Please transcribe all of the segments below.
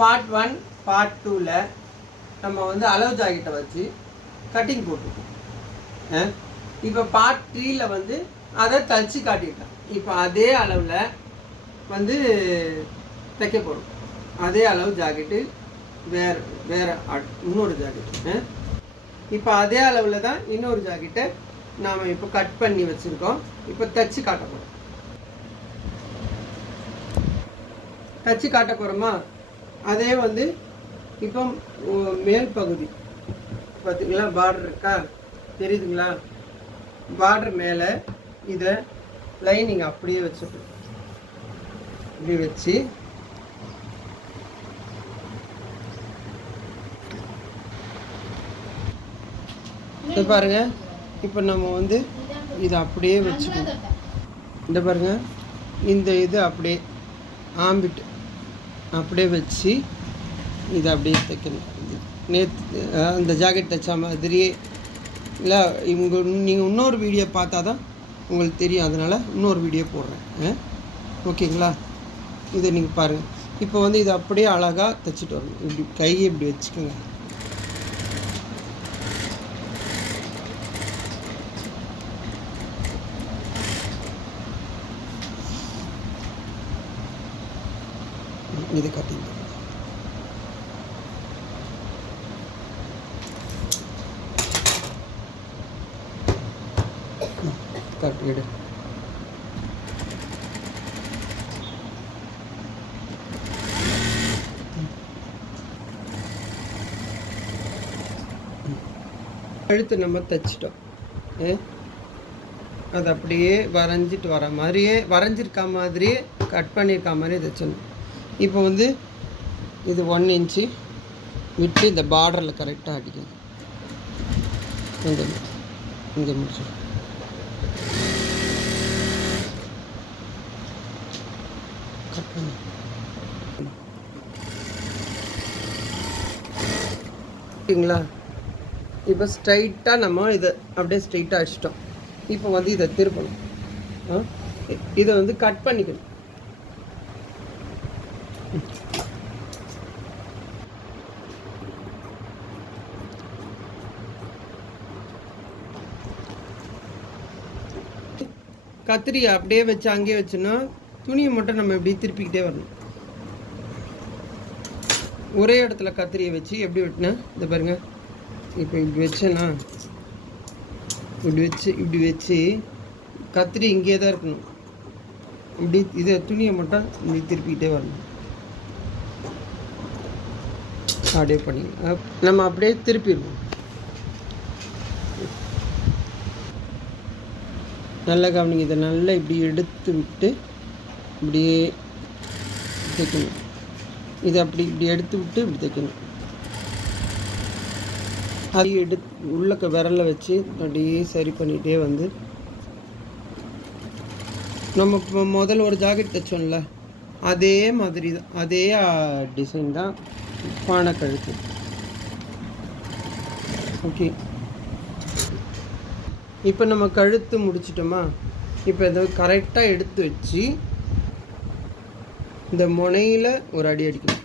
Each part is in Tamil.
பார்ட் 1 பார்ட் 2ல நம்ம வந்து அளவு ஜாக்கெட்டை வச்சு கட்டிங் போட்டுருக்கோம். இப்போ பார்ட் 3ல வந்து அதை தச்சு காட்டியிருக்கேன். இப்போ அதே அளவில் வந்து தைக்க போகிறோம். அதே அளவு ஜாக்கெட்டு வேறு இன்னொரு ஜாக்கெட்டு. இப்போ அதே அளவில் தான் இன்னொரு ஜாக்கெட்டை நாம் இப்போ கட் பண்ணி வச்சுருக்கோம். இப்போ தச்சு காட்ட போகிறோம். தச்சு காட்ட போகிறோமா? அதே வந்து இப்போ மேல் பகுதி பார்த்திங்களா, பார்டர் இருக்கா, தெரியுதுங்களா? பார்டர் மேலே இதை லைனிங் அப்படியே வச்சுக்கணும். இப்படி வச்சு இதை பாருங்கள். இப்போ நம்ம வந்து இதை அப்படியே வச்சுக்கணும். இந்த பாருங்கள், இந்த இது அப்படியே ஆம்பிட்டு அப்படியே வச்சு இதை அப்படியே தைக்கணும். நேற்று அந்த ஜாக்கெட் தைச்ச மாதிரியே இல்லை. நீங்கள் இன்னொரு வீடியோ பார்த்தா தான் உங்களுக்கு தெரியும். அதனால் இன்னொரு வீடியோ போடுறேன். ஓகேங்களா? இதை நீங்கள் பாருங்கள். இப்போ வந்து இதை அப்படியே அழகாக தைச்சிட்டு வரணும். இப்படி கையை இப்படி வச்சுக்கோங்க. இதை கட்டிங்க. கட் எடு. கழுத்து நம்ம தைச்சிட்டோம். அது அப்படியே வரைஞ்சிட்டு வர மாதிரியே, வரைஞ்சிருக்க மாதிரியே கட் பண்ணியிருக்க மாதிரியே தைச்சிடணும். இப்போ வந்து இது 1 இன்ச்சு விட்டு இந்த பார்டரில் கரெக்டாக அடிக்கணும். இங்கே முடிச்சு கட் பண்ணி ஓகேங்களா? இப்போ ஸ்ட்ரைட்டாக நம்ம இதை அப்படியே ஸ்ட்ரைட்டாக அடிச்சிட்டோம். இப்போ வந்து இதை திருப்பணும். இதை வந்து கட் பண்ணிக்கணும். கத்திரியை அப்படியே வச்சு அங்கேயே வச்சோன்னா துணியை மட்டும் நம்ம இப்படி திருப்பிக்கிட்டே வரணும். ஒரே இடத்துல கத்திரியை வச்சு எப்படி வெட்டினா இந்த பாருங்கள். இப்போ இப்படி வச்சேன்னா இப்படி வச்சு கத்திரி இங்கே தான் இருக்கணும். இப்படி இதை துணியை மட்டும் இப்படி திருப்பிக்கிட்டே வரணும். அப்படியே பண்ணி நம்ம அப்படியே திருப்பிடுவோம். நல்லா கவனிங்க. இதை நல்லா இப்படி எடுத்து விட்டு இப்படியே தைக்கணும். இதை அப்படி இப்படி எடுத்து விட்டு இப்படி தைக்கணும். அது உள்ளக்க விரலை வச்சு அப்படியே சரி பண்ணிகிட்டே வந்து நம்ம இப்போ முதல்ல ஒரு ஜாக்கெட் தைச்சோம்ல, அதே மாதிரி தான், அதே டிசைன் தான் பானை கழுத்து. ஓகே, இப்போ நம்ம கழுத்து முடிச்சிட்டோமா? இப்போ இதை கரெக்டாக எடுத்து வச்சு இந்த முனையில் ஒரு அடி அடிக்கணும்.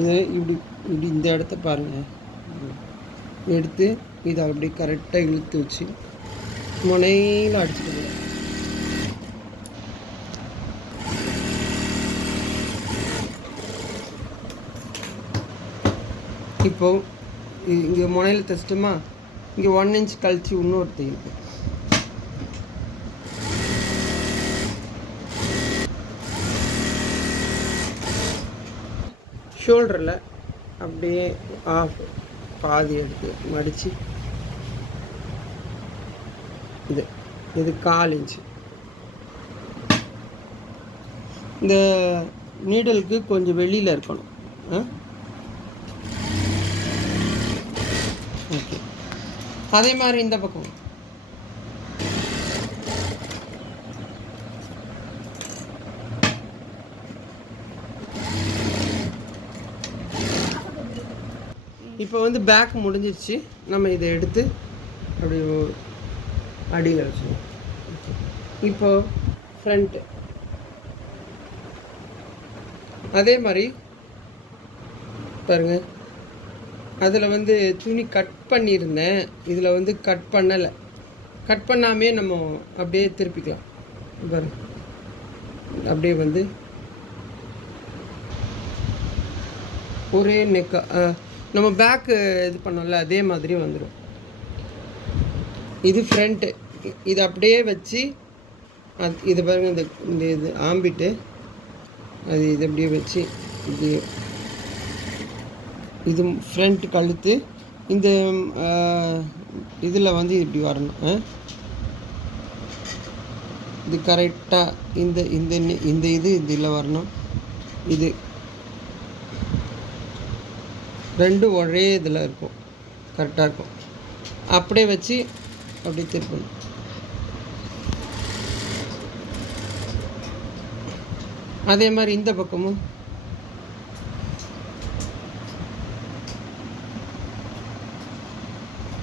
இது இப்படி இப்படி இந்த இடத்த பாருங்கள். எடுத்து இதை அப்படி கரெக்டாக இழுத்து வச்சு முனையில் அடிச்சுட்டு இப்போது இங்கே முனையில் தைச்சிட்டோமா? இங்கே 1 இன்ச் கழிச்சு இன்னொரு தையல். ஷோல்டரில் அப்படியே பாதி எடுத்து மடித்து இது 1/4 இன்ச்சு. இந்த நீடலுக்கு கொஞ்சம் வெளியில் இருக்கணும். ஓகே, அதே மாதிரி இந்த பக்கம் இப்போ வந்து பேக் முடிஞ்சிருச்சு. நம்ம இதை எடுத்து அப்படி அடியில் வச்சுருவோம். இப்போது ஃப்ரண்ட்டு அதே மாதிரி பாருங்கள், அதில் வந்து துணி கட் பண்ணியிருந்தேன், இதில் வந்து கட் பண்ணலை. கட் பண்ணாமே நம்ம அப்படியே திருப்பிக்கலாம். பாருங்க, அப்படியே வந்து ஒரே நெக்கா நம்ம பேக்கு இது பண்ணோம்ல அதே மாதிரி வந்துடும். இது ஃப்ரண்ட்டு. இது அப்படியே வச்சு இது பாருங்கள், இந்த இது ஆம்பிட்டு அது இது அப்படியே வச்சு இப்படி இது ஃப்ரண்ட் கழுத்து இந்த இதில் வந்து இப்படி வரணும். இது கரெக்டாக இந்த இந்த இந்த இது இதில் வரணும். இது ரெண்டும் ஒரே இதில் இருக்கும், கரெக்டாக இருக்கும். அப்படியே வச்சு அப்படியே திருப்பணும். அதே மாதிரி இந்த பக்கமும்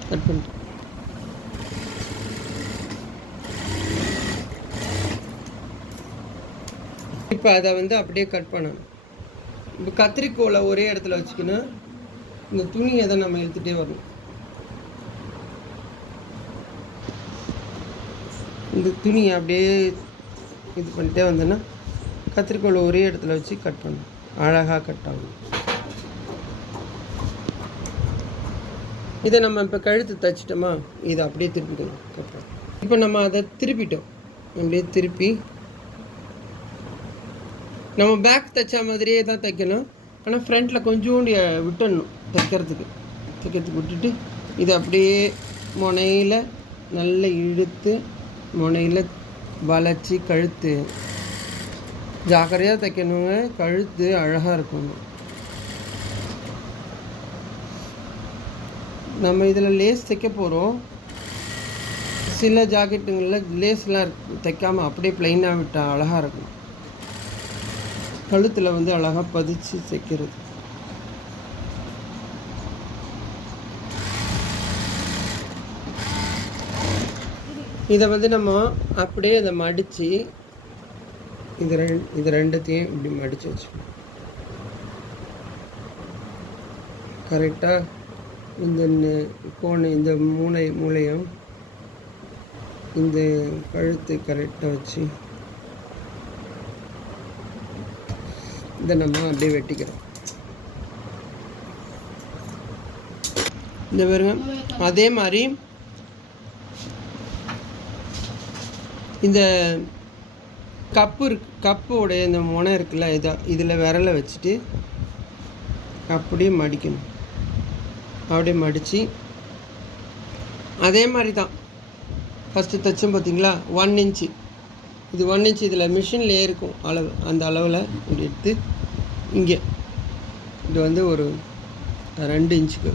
கட் பண்ணிட்டு இப்போ அதை வந்து அப்படியே கட் பண்ணணும். இப்போ கத்திரிக்கோலை ஒரே இடத்துல வச்சுக்கணும். இந்த துணியை தான் நம்ம இழுத்துகிட்டே வரணும். இந்த துணியை அப்படியே இது பண்ணிட்டே வந்தோன்னா கத்திரிக்கோலை ஒரே இடத்துல வச்சு கட் பண்ணணும். அழகாக கட் ஆகும். இதை நம்ம இப்போ கழுத்து தைச்சிட்டோமா, இதை அப்படியே திருப்பிக்கணும். இப்போ நம்ம அதை திருப்பிட்டோம். அப்படியே திருப்பி நம்ம பேக் தைச்ச மாதிரியே தான் தைக்கணும். ஆனால் ஃப்ரண்ட்டில் கொஞ்சோண்டு விட்டுடணும் தைக்கிறதுக்கு விட்டுட்டு இதை அப்படியே முனையில் நல்லா இழுத்து முனையில் வளைச்சி கழுத்து ஜாக்கிரதையாக தைக்கணுங்க. கழுத்து அழகாக இருக்கணும். நம்ம இதில் லேஸ் தைக்க போகிறோம். சில ஜாக்கெட்டுங்களில் லேஸ்லாம் தைக்காமல் அப்படியே ப்ளைனாக விட்டால் அழகாக இருக்கும். கழுத்தில் வந்து அழகாக பதிச்சு தைக்கிறது. இதை வந்து நம்ம அப்படியே அதை மடித்து இது ரெண்டுத்தையும் இப்படி மடித்து வச்சுக்கணும். கரெக்டாக இந்த கோணம் இந்த மூளையும் இந்த கழுத்து கரெக்டாக வச்சு இதை நம்ம அப்படியே வெட்டிக்கிறோம். இந்த பாருங்க, அதே மாதிரி இந்த கப்போடைய இந்த முனை இருக்குல்ல, இதில் விரலை வச்சுட்டு அப்படியே மடிக்கணும். அப்படியே மடித்து அதே மாதிரி தான் ஃபஸ்ட்டு தைச்சோம் பார்த்தீங்களா, 1 இன்ச்சு. இது 1 இன்ச் இதில் மிஷின்லேயே இருக்கும் அளவு. அந்த அளவில் இப்படி எடுத்து இங்கே இது வந்து ஒரு 2 இன்ச்சுக்கு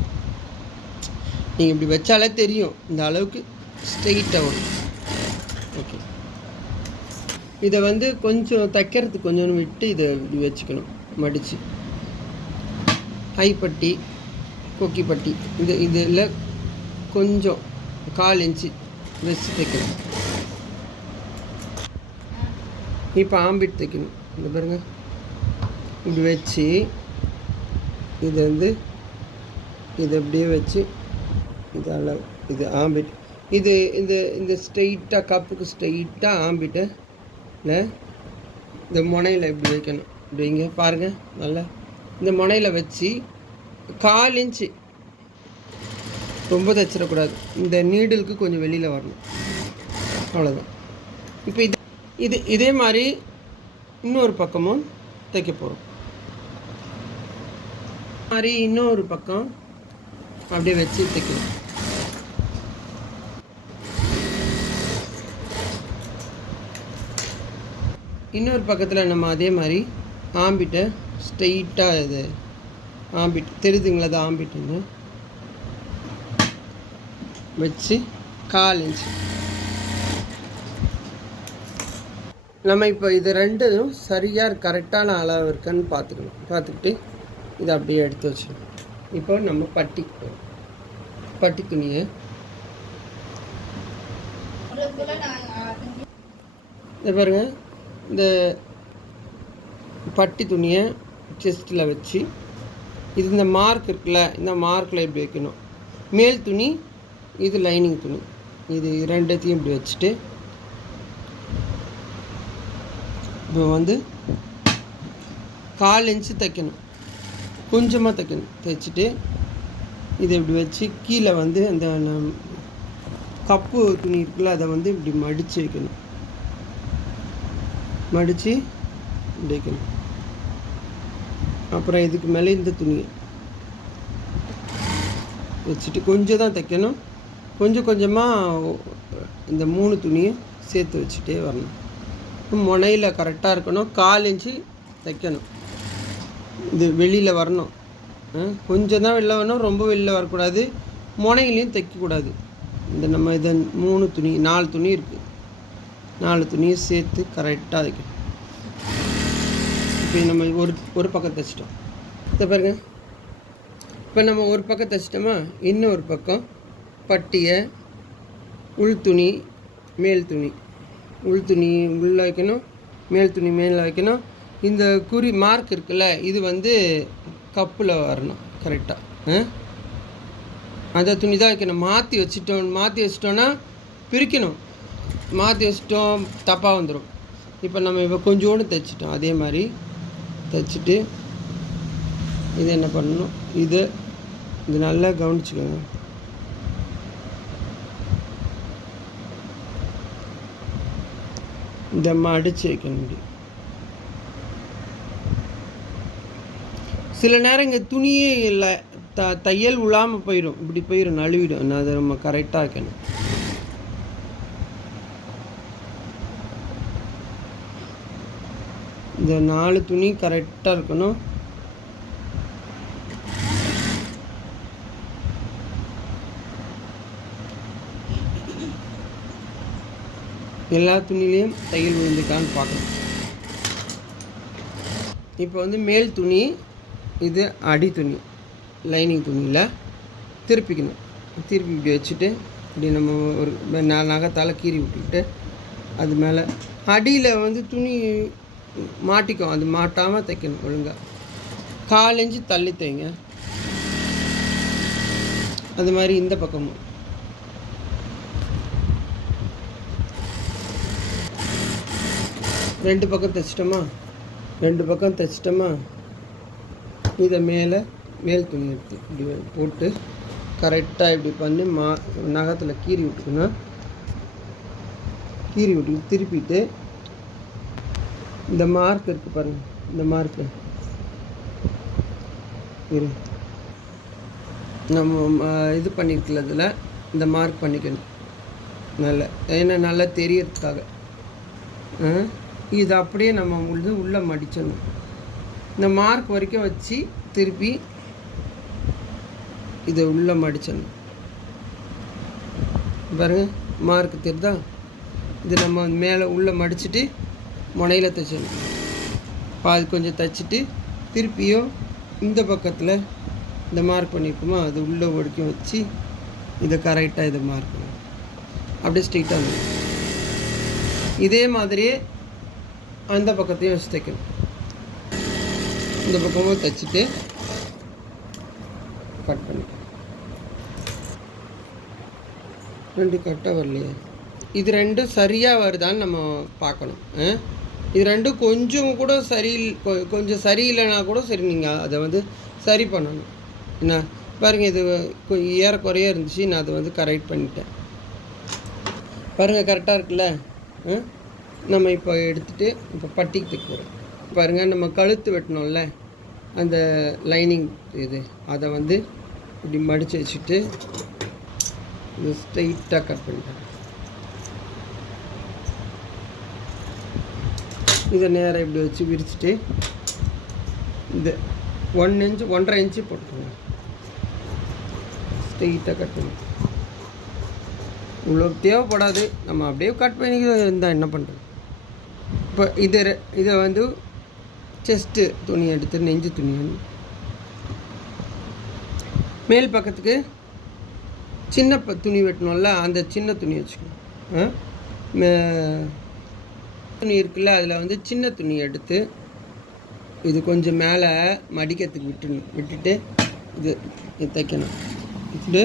நீங்கள் இப்படி வச்சாலே தெரியும் இந்த அளவுக்கு ஸ்ட்ரெயிட்டாக வரும். ஓகே, இதை வந்து கொஞ்சம் தைக்கிறதுக்கு கொஞ்சம் விட்டு இதை இப்படி வச்சுக்கணும் மடித்து. ஐப்பட்டி கொக்கிப்பட்டி இதில் கொஞ்சம் 1/4 இன்ச்சு வச்சு தைக்கணும். இப்போ ஆம்பிட் தைக்கணும். இந்த பாருங்க, இப்படி வச்சு இது வந்து இதை அப்படியே வச்சு இது அளவு, இது ஆம்பிட், இது இந்த இந்த ஸ்ட்ரெயிட்டாக கப்புக்கு ஸ்ட்ரெயிட்டாக ஆம்பிட்டை இந்த முனையில் இப்படி வைக்கணும். இப்படி இங்கே பாருங்கள், நல்லா இந்த முனையில் வச்சு 1/4 இன்ச்சு, ரொம்ப தைச்சிடக்கூடாது. இந்த நீடிலுக்கு கொஞ்சம் வெளியில் வரணும், அவ்வளோதான். இப்போ இதே மாதிரி இன்னொரு பக்கமும் தைக்க போகிறோம். மாதிரி இன்னொரு பக்கம் அப்படியே வச்சு தைக்கணும். இன்னொரு பக்கத்தில் நம்ம அதே மாதிரி ஆம்பிட்டை ஸ்ட்ரெயிட்டாக இது ஆம்பிட் தெரியுதுங்களா, அது ஆம்பிட்டுன்னு வச்சு 1/4 இன்ச்சு. நம்ம இப்போ இது ரெண்டும் சரியாக கரெக்டான அளவு இருக்குன்னு பார்த்துக்கிட்டு இதை அப்படியே எடுத்து வச்சிடணும். இப்போ நம்ம பட்டி துணியை இதை பாருங்கள், இந்த பட்டி துணியை செஸ்ட்டில் வச்சு இது இந்த மார்க் இருக்குல்ல, இந்த மார்க்கில் இப்படி வைக்கணும். மேல் துணி, இது லைனிங் துணி, இது ரெண்டுத்தையும் இப்படி வச்சுட்டு இப்போ வந்து 1/4 இன்ச்சு தைக்கணும். கொஞ்சமாக தைக்கணும். தைச்சிட்டு இதை இப்படி வச்சு கீழே வந்து அந்த கப்பு துணி இருக்குல்ல, அதை வந்து இப்படி மடித்து வைக்கணும். மடித்து இப்படி வைக்கணும். அப்புறம் இதுக்கு மேலே இந்த துணியை வச்சுட்டு கொஞ்சம் தான் தைக்கணும். கொஞ்சம் கொஞ்சமாக இந்த 3 துணியும் சேர்த்து வச்சுட்டே வரணும். முனையில் கரெக்டாக இருக்கணும். 1/4 இன்ச்சு தைக்கணும். இது வெளியில் வரணும். கொஞ்சம் தான் வெளில வரணும், ரொம்ப வெளியில் வரக்கூடாது. முனையிலையும் தைக்கக்கூடாது. இந்த நம்ம இதை 3 துணி 4 துணி இருக்குது, 4 துணியை சேர்த்து கரெக்டாக தைக்கணும். இப்போ நம்ம ஒரு பக்கம் தைச்சிட்டோம். இதை பாருங்க, இப்போ நம்ம ஒரு பக்கம் தைச்சிட்டோமா, இன்னொரு பக்கம் பட்டியை உள் துணி மேல் துணி, உள் துணி உள்ளே வைக்கணும், மேல் துணி மேலே வைக்கணும். இந்த குறி மார்க் இருக்குல்ல, இது வந்து கப்பில் வரணும் கரெக்டாக. அந்த துணி தான் வைக்கணும். மாற்றி வச்சிட்டோன்னா பிரிக்கணும். மாற்றி வச்சிட்டோம் தப்பாக வந்துடும். இப்போ நம்ம இப்போ கொஞ்சோண்டு தைச்சிட்டோம். அதே மாதிரி தைச்சிட்டு இது என்ன பண்ணணும், இது நல்லா கவனிச்சுக்கோங்க. இந்த மடித்து வைக்கணும். இப்படி சில நேரம் இங்கே துணியே இல்லை, தையல் விழாமல் போயிடும், இப்படி போயிடும், நழுவிடும். அதை நம்ம கரெக்டாக வைக்கணும். இந்த 4 துணி கரெக்டாக இருக்கணும். எல்லா துணிலையும் தையல் விழுந்துக்கான்னு பார்க்கணும். இப்போ வந்து மேல் துணி, இது அடி துணி லைனிங் துணியில் திருப்பிக்கணும். திருப்பி இப்படி வச்சுட்டு இப்படி நம்ம ஒரு நகத்தால் கீறி விட்டுக்கிட்டு அது மேலே அடியில் வந்து துணி மாட்டிக்கும். அது மாட்டாமல் தைக்கணும் ஒழுங்காக. 1/4 இன்ச்சு தள்ளி தைங்க. அது மாதிரி இந்த பக்கமும் ரெண்டு பக்கம் தைச்சிட்டோமா, இதை மேல் துணி எடுத்து இப்படி போட்டு கரெக்டாக இப்படி பண்ணி நகத்தில் கீறி விட்டுக்கணும். கீறி விட்டு திருப்பிட்டு இந்த மார்க் இருக்குது பாருங்கள், இந்த மார்க்கு நம்ம இது பண்ணியிருக்கல, இதில் இந்த மார்க் பண்ணிக்கணும் ஏன்னா நல்லா தெரியறதுக்காக. இது அப்படியே நம்ம உள்ளே மடிச்சிடணும். இந்த மார்க் வரைக்கும் வச்சு திருப்பி இதை உள்ளே மடிச்சிடணும். பாருங்கள், மார்க் தெரியுதா? இது நம்ம மேலே உள்ளே மடிச்சுட்டு முனையில் தைச்சிடணும். பாதி கொஞ்சம் தைச்சிட்டு திருப்பியும் இந்த பக்கத்தில் இந்த மார்க் பண்ணியிருக்குமா, அது உள்ளே ஒடுக்கி வச்சு இதை கரெக்டாக இதை மார்க் பண்ணணும். அப்படியே ஸ்ட்ரெயிட்டாக இருக்கும். இதே மாதிரியே அந்த பக்கத்தையும் வச்சு தைக்கணும். இந்த பக்கமும் தைச்சிட்டு கட் பண்ணிக்கணும். 2 கட்டாக வரலையே, இது 2 சரியாக வருதான்னு நம்ம பார்க்கணும். இது 2 கொஞ்சம் கூட கொஞ்சம் சரியில்லைன்னா கூட சரி, நீங்கள் அதை வந்து சரி பண்ணணும். என்ன பாருங்கள், இது ஏறக்குறைய இருந்துச்சு, நான் அதை வந்து கரெக்ட் பண்ணிட்டேன். பாருங்கள், கரெக்டாக இருக்குல்ல. நம்ம இப்போ எடுத்துகிட்டு இப்போ பட்டிக்கு தைக்கிறோம். பாருங்கள், நம்ம கழுத்து வெட்டணும்ல, அந்த லைனிங் இது அதை வந்து இப்படி மடித்து வச்சுட்டு இது ஸ்ட்ரைட்டாக கட் பண்ணிட்டேன். இதை நேராக இப்படி வச்சு விரிச்சிட்டு இந்த 1 இன்ச்சு 1.5 இன்ச்சு போட்டுக்கோங்க. ஸ்ட்ரைட்டாக கட் பண்ணி இவ்வளோ தேவைப்படாது, நம்ம அப்படியே கட் பண்ணி இருந்தால் என்ன பண்ணுறது. இப்போ இதை வந்து செஸ்ட்டு துணி எடுத்து நெஞ்சு துணி மேல் பக்கத்துக்கு சின்ன துணி வெட்டணும்ல, அந்த சின்ன துணி வச்சுக்கணும். துணி இருக்குல்ல, அதில் வந்து சின்ன துணி எடுத்து இது கொஞ்சம் மேலே மடிக்கிறதுக்கு விட்டுட்டு இது தைக்கணும். இது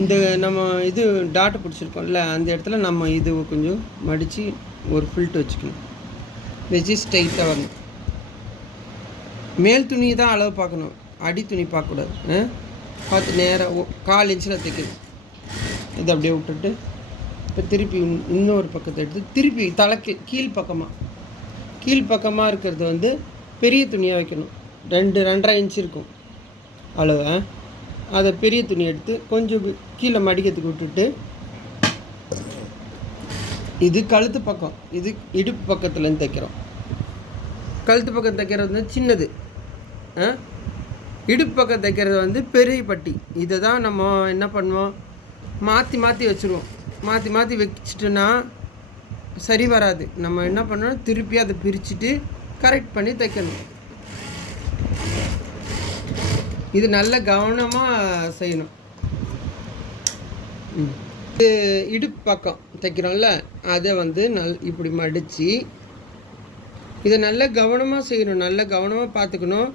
இந்த நம்ம இது டாட்டு பிடிச்சிருக்கோம்ல, அந்த இடத்துல நம்ம இது கொஞ்சம் மடித்து ஒரு ஃபில்ட்டு வச்சுக்கணும். வச்சு ஸ்ட்ரைட்டாக வரணும். மேல் துணி தான் அளவு பார்க்கணும், அடி துணி பார்க்கக்கூடாது. பார்த்து நேராக 1/4 இன்ச்சில் தைக்கணும். இதை அப்படியே விட்டுட்டு இப்போ திருப்பி இன்னொரு பக்கத்தை எடுத்து திருப்பி தலைக்கு கீழ்ப்பக்கமாக இருக்கிறது வந்து பெரிய துணியாக வைக்கணும். 2-2.5 இன்ச்சு இருக்கும் அளவு. அதை பெரிய துணி எடுத்து கொஞ்சம் கீழே மடிக்கிறதுக்கு விட்டுட்டு, இது கழுத்து பக்கம், இது இடுப்பு பக்கத்துலேருந்து தைக்கிறோம். கழுத்து பக்கம் தைக்கிறது வந்து சின்னது, இடுப்பு பக்கம் தைக்கிறது வந்து பெரிய பட்டி. இதை தான் நம்ம என்ன பண்ணுவோம், மாற்றி வச்சுருவோம். மாற்றி வச்சுட்டோன்னா சரி வராது. நம்ம என்ன பண்ணணும், திருப்பி அதை பிரிச்சுட்டு கரெக்ட் பண்ணி தைக்கணும். இது நல்ல கவனமாக செய்யணும். இது இடுப்பு பக்கம் தைக்கிறோம்ல, அதை வந்து இப்படி மடித்து இதை நல்ல கவனமாக செய்யணும். நல்ல கவனமாக பார்த்துக்கணும்.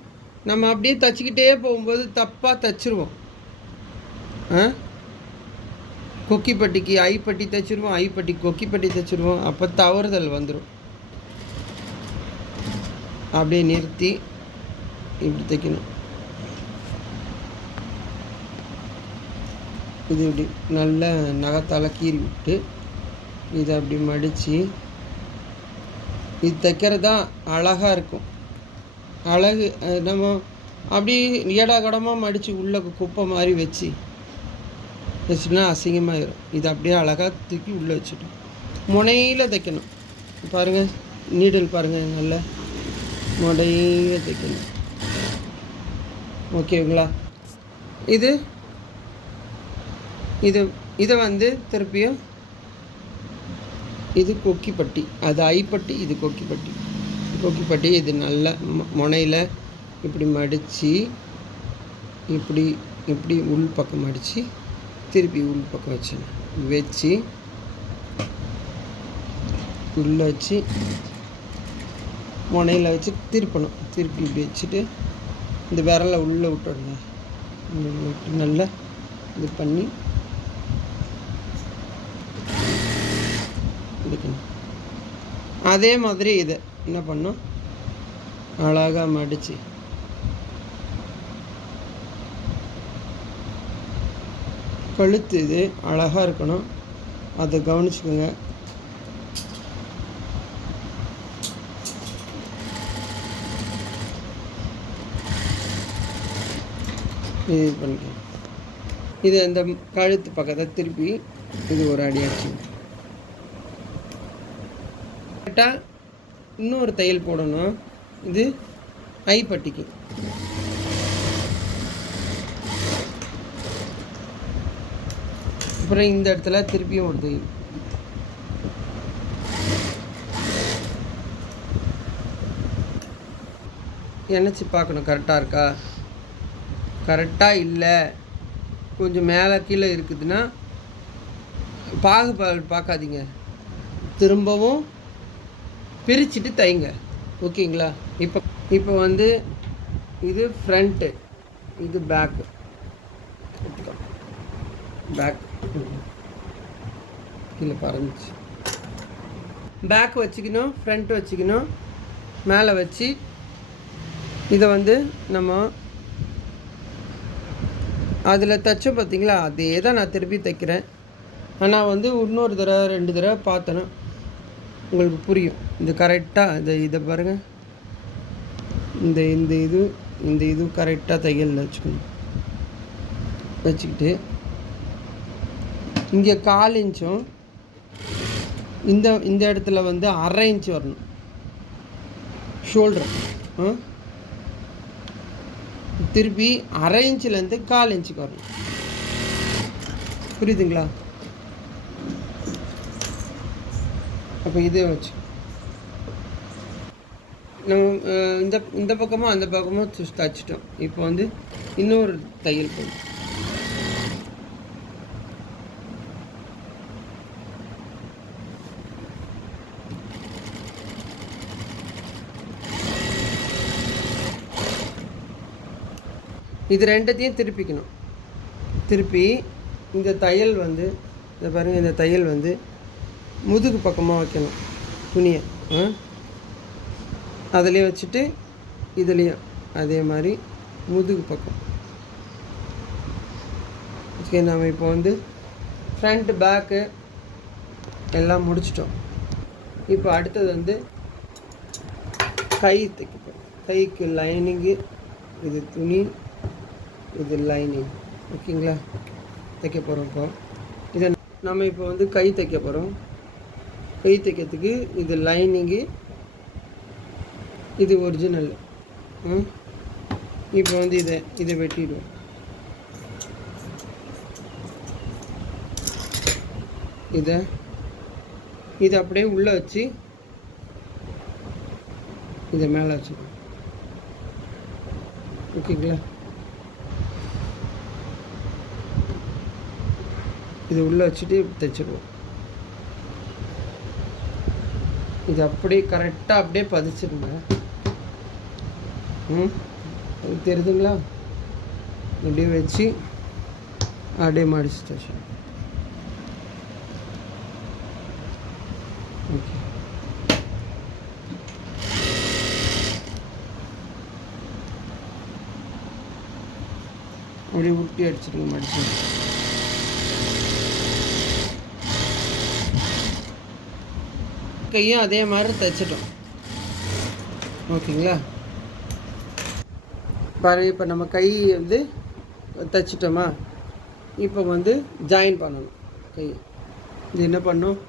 நம்ம அப்படியே தைச்சிக்கிட்டே போகும்போது தப்பாக தைச்சிருவோம். கொக்கிப்பட்டிக்கு ஐப்பட்டி தைச்சிருவோம், ஐப்பட்டி கொக்கிப்பட்டி தைச்சிருவோம். அப்போ தவறுதல் வந்துடும். அப்படியே நிறுத்தி இப்படி தைக்கணும். இது இப்படி நல்ல நகத்தால் கீறி விட்டு இதை அப்படி மடித்து இது தைக்கிறது தான் அழகாக இருக்கும். அழகு நம்ம அப்படி ஏடாகடமாக மடித்து உள்ளே குப்பை மாதிரி வச்சுன்னா அசிங்கமாகிடும். இது அப்படியே அழகாக தூக்கி உள்ளே வச்சுட்டோம். முனையில் தைக்கணும். பாருங்கள், நீடில் பாருங்கள், நல்ல முனையில் தைக்கணும். ஓகேங்களா? இதை வந்து திருப்பியும் இது கொக்கிப்பட்டி, அது ஐப்பட்டி, இது கொக்கிப்பட்டி. இது நல்ல முனையில் இப்படி மடித்து இப்படி உள் பக்கம் மடித்து திருப்பி உள் பக்கம் வச்சு உள்ளே வச்சு முனையில் வச்சு திருப்பணும். திருப்பி இப்படி வச்சுட்டு இந்த விரலை உள்ளே விட்டுடணும். நல்லா இது பண்ணி எடுக்கணும். அதே மாதிரி இதை என்ன பண்ணோம், அழகாக மடித்து கழுத்து இது அழகாக இருக்கணும். அதை கவனிச்சுக்கோங்க. இது பண்ணிக்கலாம். இது அந்த கழுத்து பக்கத்தை திருப்பி இது ஒரு அடி அடிச்சு கரெக்டாக இன்னொரு தையல் போடணும். இது ஐப்பட்டிக்கு. அப்புறம் இந்த இடத்துல திருப்பியும் ஒரு தையல். நினச்சி பார்க்கணும், கரெக்டாக இருக்கா. கரெக்டாக இல்லை, கொஞ்சம் மேலே கீழே இருக்குதுன்னா பாகுபாடு பார்க்காதீங்க, திரும்பவும் பிரிச்சுட்டு தைங்க. ஓகேங்களா? இப்போ வந்து இது ஃப்ரண்ட்டு, இது பேக்கு. கீழே பறந்துச்சு. பேக் வச்சுக்கணும், ஃப்ரண்ட் வச்சுக்கணும். மேலே வச்சு இதை வந்து நம்ம அதில் தைச்சோம் பார்த்தீங்களா, அதே தான் நான் திருப்பி தைக்கிறேன். ஆனால் வந்து இன்னொரு தடவை 2 தடவை பார்த்தோன்னா உங்களுக்கு புரியும். இது கரெக்டாக இதை பாருங்கள், இந்த இது கரெக்டாக தையலில் வச்சுக்கணும். வச்சுக்கிட்டு இங்கே 1/4 இன்ச்சும் இந்த இடத்துல வந்து 1/2 இன்ச்சு வரணும் ஷோல்டர். திருப்பி 1/2 இன்ச்சிலேருந்து 1/4 இன்ச்சுக்கு வரணும். புரியுதுங்களா? அப்போ இதே வச்சு நம்ம இந்த பக்கமும் அந்த பக்கமும் தச்சிட்டோம். இப்போ வந்து இன்னொரு தையல் போடும். இது ரெண்டத்தையும் திருப்பிக்கணும். திருப்பி இந்த தையல் வந்து இதை பாருங்கள், இந்த தையல் வந்து முதுகு பக்கமாக வைக்கணும் துணியை. அதிலே வச்சுட்டு இதுலேயும் அதே மாதிரி முதுகு பக்கம். ஓகே, நம்ம இப்போ வந்து ஃப்ரண்ட் பேக்கு எல்லாம் முடிச்சிட்டோம். இப்போ அடுத்தது வந்து கை தைக்க போகிறோம். கைக்கு லைனிங்கு, இது துணி, இது லைனிங். ஓகேங்களா, தைக்க போகிறோம். இப்போ இதை நம்ம இப்போ வந்து கை தைக்க போகிறோம். கை தைக்கிறதுக்கு இது லைனிங்கு, இது ஒரிஜினல். இப்போ வந்து இதை வெட்டிடுவோம். இதை அப்படியே உள்ளே வச்சு இதை மேலே வச்சுக்கணும். ஓகேங்களா, இது உள்ளே வச்சுட்டு தைச்சிடுவோம். இது அப்படியே கரெக்டாக அப்படியே பதிச்சிருங்க. தெரியுதுங்களா, அப்படியே வச்சு அப்படியே மடிச்சு தைச்சு. ஓகே, அப்படியே உருட்டி அடிச்சிருங்க மடிச்சு. கையும் அதே மாதிரி தைச்சிட்டோம். ஓகேங்களா, பாரு, இப்போ நம்ம கை வந்து தைச்சிட்டோமா? இப்போ வந்து ஜாயின் பண்ணணும் கை. இது என்ன பண்ணணும்?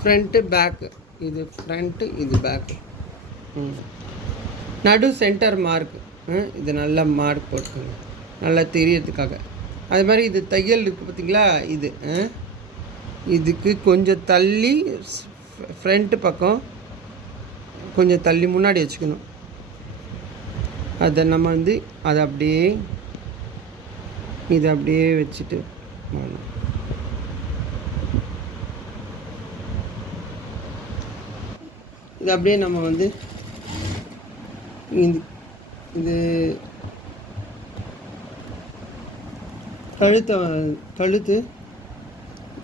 ஃப்ரண்ட்டு பேக்கு, இது ஃப்ரண்ட்டு, இது பேக்கு. நடு சென்டர் மார்க், இது நல்லா மார்க் போட்டுக்கோங்க, நல்லா தெரியறதுக்காக. அது மாதிரி இது தையல் இருக்குது பார்த்திங்களா, இதுக்கு கொஞ்சம் தள்ளி ஃப்ரண்ட்டு பக்கம் கொஞ்சம் தள்ளி முன்னாடி வச்சுக்கணும். அதை நம்ம வந்து அதை அப்படியே இதை அப்படியே வச்சுட்டு இது அப்படியே நம்ம வந்து இது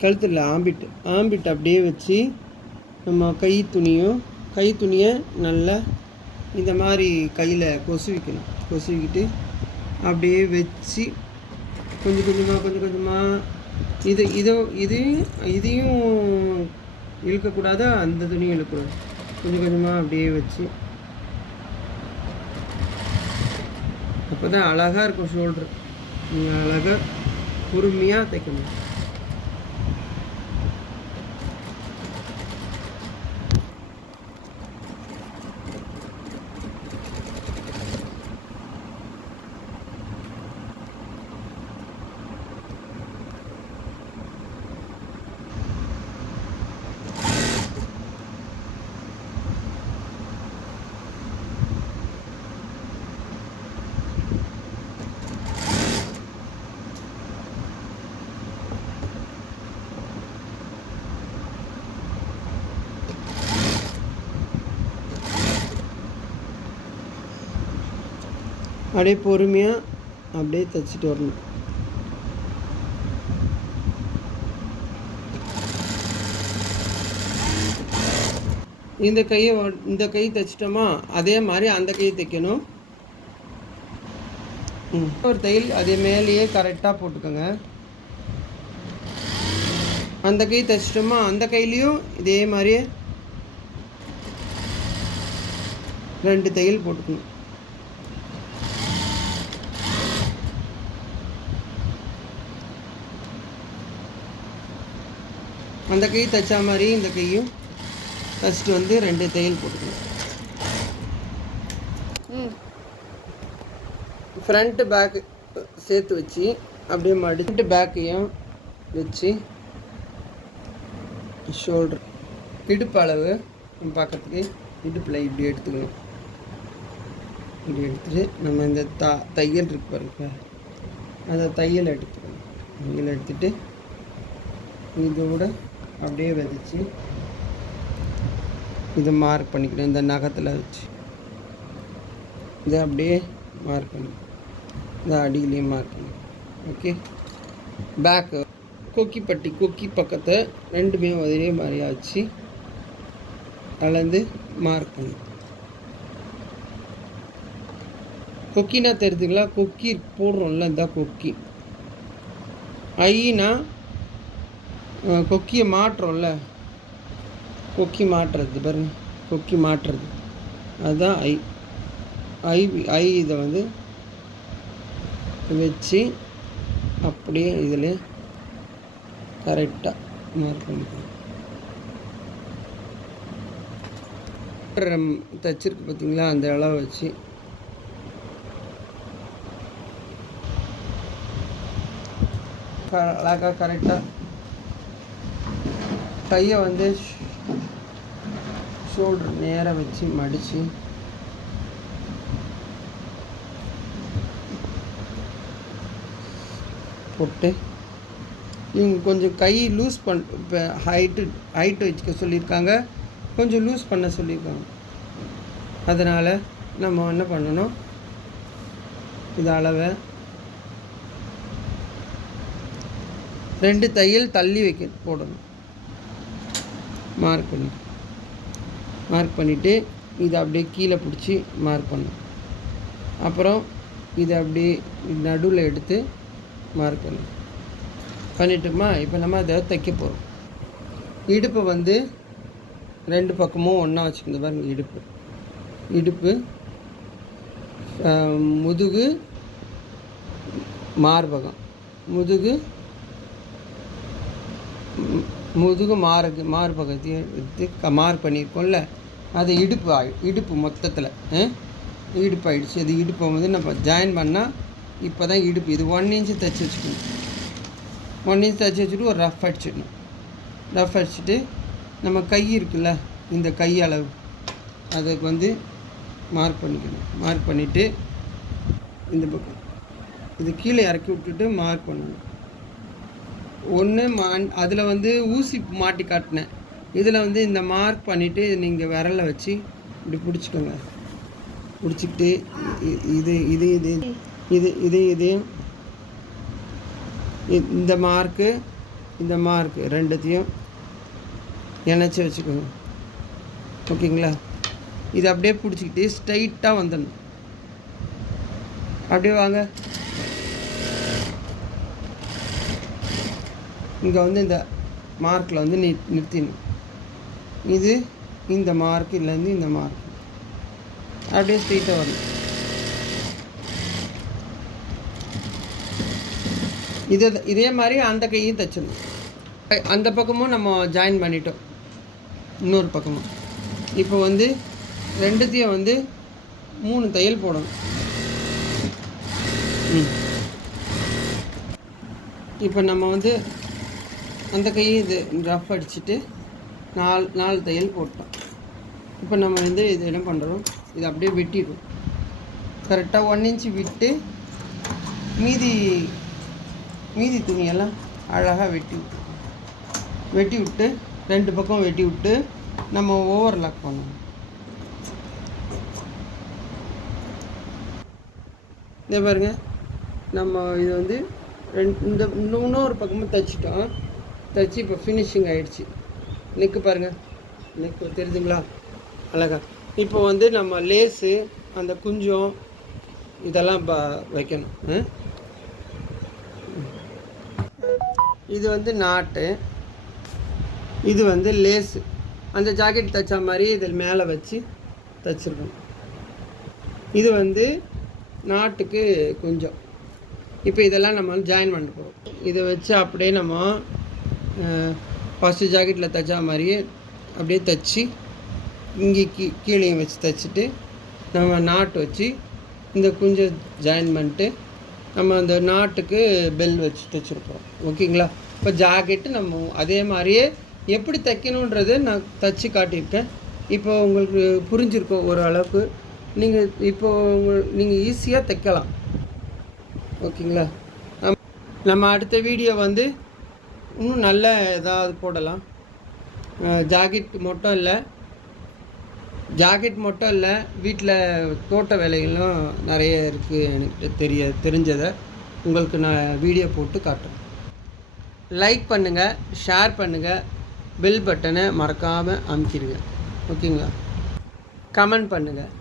கழுத்தில் ஆம்பிட்டு அப்படியே வச்சு நம்ம கை துணியை நல்லா இந்த மாதிரி கையில் கொசுவிக்கிட்டு அப்படியே வச்சு கொஞ்சம் கொஞ்சமாக இதையும் இழுக்கக்கூடாது, அந்த துணியும் இழுக்கக்கூடாது. கொஞ்சம் கொஞ்சமாக அப்படியே வச்சு, அப்போ தான் அழகாக இருக்கும் ஷோல்ட்ரு. நீங்கள் அழகாக பொறுமையாக தைக்கணும். அப்படியே பொறுமையாக அப்படியே தைச்சிட்டு வரணும். இந்த கை தைச்சிட்டோமா, அதே மாதிரி அந்த கையை தைக்கணும். ஒரு தையல் அதே மேலேயே கரெக்டாக போட்டுக்கோங்க. அந்த கை தைச்சிட்டோமா, அந்த கையிலையும் இதே மாதிரியே 2 தையல் போட்டுக்கணும். அந்த கை தைச்சா மாதிரி இந்த கையும் தைச்சிட்டு வந்து 2 தையல் போட்டுக்கணும். ஃப்ரண்ட்டு பேக்கு சேர்த்து வச்சு அப்படியே மடிச்சுட்டு பேக்கையும் வச்சு ஷோல்ட்ரு இடுப்பு அளவு பார்க்கறதுக்கு இடுப்பில் இப்படி எடுத்துக்கணும். இப்படி எடுத்துகிட்டு நம்ம இந்த தையல் இருக்கு பாருங்க, அந்த தையல் எடுத்துக்கணும். தையல் எடுத்துகிட்டு இதோட அப்படியே விதைச்சி இதை மார்க் பண்ணிக்கணும். இந்த நகத்தில் வச்சு இதை அப்படியே மார்க் பண்ணி இந்த அடியிலையும் மார்க் பண்ணணும். ஓகே, பேக்கு கொக்கி பட்டி கொக்கி பக்கத்தை ரெண்டுமே ஒரே மாதிரியாக வச்சு அளந்து மார்க் பண்ணணும். கொக்கினா தெரிஞ்சுங்களா, கொக்கி போடுறோம்ல, இந்த கொக்கி. ஐனா கொக்கியை மாட்டுறோம்ல, கொக்கி மாட்டுறது பாருங்க, கொக்கி மாட்டுறது அதுதான் ஐ. ஐ ஐ இதை வந்து வச்சு அப்படியே இதில் கரெக்டாக மார்க் பண்ணிக்கணும். தச்சிருக்கு பார்த்தீங்களா, அந்த அளவு வச்சு அழகாக கரெக்டாக கையை வந்து ஷோல்டர் நேராக வச்சு மடித்து போட்டு இவங்க கொஞ்சம் கை லூஸ் இப்போ ஹைட்டு வச்சுக்க சொல்லியிருக்காங்க, கொஞ்சம் லூஸ் பண்ண சொல்லியிருக்காங்க. அதனால் நம்ம என்ன பண்ணணும், இது அளவை 2 தையல் தள்ளி போடணும். மார்க் பண்ணிவிட்டு இதை அப்படியே கீழே பிடிச்சி மார்க் பண்ணணும். அப்புறம் இதை அப்படியே நடுவில் எடுத்து மார்க் பண்ணணும். பண்ணிட்டோமா, இப்போ நம்ம அதை தைக்க போகிறோம். இடுப்பு வந்து 2 பக்கமும் ஒன்றா வச்சுக்கணும் பாருங்க. இடுப்பு முதுகு மார்பகம், முதுகு மார்பகத்தையும் எடுத்து மார்க் பண்ணியிருக்கோம்ல, அது இடுப்பு மொத்தத்தில் இடுப்பு ஆகிடுச்சு. அது இடுப்பை வந்து நம்ம ஜாயின் பண்ணால் இப்போ தான் இடுப்பு. இது 1 இன்ச்சு தைச்சி வச்சுக்கணும். 1 இன்ச் தைச்சி வச்சுட்டு ஒரு ரஃப் அடிச்சிடணும். ரஃப் அடிச்சுட்டு நம்ம கை இருக்குல்ல, இந்த கை அளவு அதுக்கு வந்து மார்க் பண்ணிக்கணும். மார்க் பண்ணிவிட்டு இந்த பக்கம் இது கீழே இறக்கி விட்டுட்டு மார்க் பண்ணணும். அதில் வந்து ஊசி மாட்டி காட்டினேன். இதில் வந்து இந்த மார்க் பண்ணிவிட்டு நீங்கள் விரலை வச்சு இப்படி பிடிச்சிக்கோங்க. பிடிச்சிக்கிட்டு இதையும் இந்த மார்க்கு ரெண்டுத்தையும் இணைச்சி வச்சுக்கோங்க. ஓகேங்களா, இதை அப்படியே பிடிச்சிக்கிட்டு ஸ்ட்ரைட்டாக வந்துடணும். அப்படியே வாங்க. இங்கே வந்து இந்த மார்க்கில் வந்து நிறுத்திடணும். இது இந்த மார்க் இல்லைருந்து இந்த மார்க் அப்படியே ஸ்ட்ரெயிட்டாக வரணும். இதே மாதிரி அந்த கையும் தைச்சிடணும். அந்த பக்கமும் நம்ம ஜாயின் பண்ணிட்டோம், இன்னொரு பக்கமும். இப்போ வந்து ரெண்டுத்தையும் வந்து 3 தையல் போடணும். இப்போ நம்ம வந்து அந்த கையை இது ரஃப் அடிச்சுட்டு 4 தையல் போட்டோம். இப்போ நம்ம வந்து இது என்ன பண்ணுறோம், இது அப்படியே வெட்டிடுவோம். கரெக்டாக 1 இன்ச்சு விட்டு மீதி துணியெல்லாம் அழகாக வெட்டி விட்டு 2 பக்கம் வெட்டி விட்டு நம்ம ஓவர்லாக் பண்ணணும். இதே பாருங்க, நம்ம இது வந்து இன்னொரு பக்கமும் தைச்சிட்டோம். தைச்சி இப்போ ஃபினிஷிங் ஆகிடுச்சு. நெக்கு பாருங்கள், நெக்கு தெரியுதுங்களா அழகா. இப்போ வந்து நம்ம லேஸு அந்த குஞ்சம் இதெல்லாம் வைக்கணும். இது வந்து நாட்டு, இது வந்து லேஸு. அந்த ஜாக்கெட் தைச்ச மாதிரி இதில் மேலே வச்சு தைச்சிருக்கணும். இது வந்து நாட்டுக்கு கொஞ்சம். இப்போ இதெல்லாம் நம்ம ஜாயின் பண்ண போகிறோம். இதை வச்சு அப்படியே நம்ம ஃபஸ்ட்டு ஜாக்கெட்டில் தைச்சா மாதிரியே அப்படியே தைச்சி இங்கே கீழேயும் வச்சு தைச்சிட்டு நம்ம நாட்டு வச்சு இந்த குஞ்சம் ஜாயின் பண்ணிட்டு நம்ம அந்த நாட்டுக்கு பெல் வச்சு தைச்சிருப்போம். ஓகேங்களா, இப்போ ஜாக்கெட்டு நம்ம அதே மாதிரியே எப்படி தைக்கணுன்றதை நான் தைச்சி காட்டியிருக்கேன். இப்போ உங்களுக்கு புரிஞ்சிருக்கோம் ஓரளவுக்கு. நீங்கள் ஈஸியாக தைக்கலாம். ஓகேங்களா, நம்ம அடுத்த வீடியோ வந்து இன்னும் நல்ல ஏதாவது போடலாம். ஜாக்கெட் மட்டும் இல்லை, ஜாக்கெட் மட்டும் இல்லை, வீட்டில் தோட்ட வேலைகளும் நிறைய இருக்குது. எனக்கு தெரிஞ்சதை உங்களுக்கு நான் வீடியோ போட்டு காட்டுறேன். லைக் பண்ணுங்கள், ஷேர் பண்ணுங்கள், பெல் பட்டனை மறக்காமல் அமுக்கிடுங்க. ஓகேங்களா? கமெண்ட் பண்ணுங்கள்.